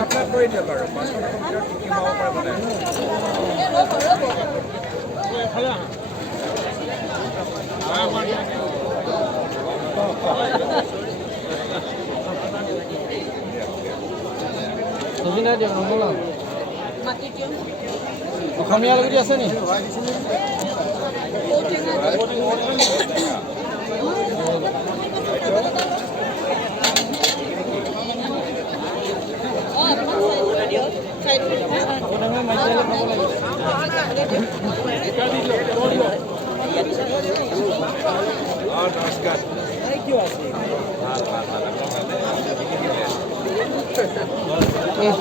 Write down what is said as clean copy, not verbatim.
আপোনাক কৈ দিয়ক আৰু 500 টকাৰ ভিতৰত কি পাব পাৰে বনাই সজিনা দিয়ক ৰঙালাও অসমীয়া লগতে আছে নি নমস্কাৰ কিয় আছে ভাল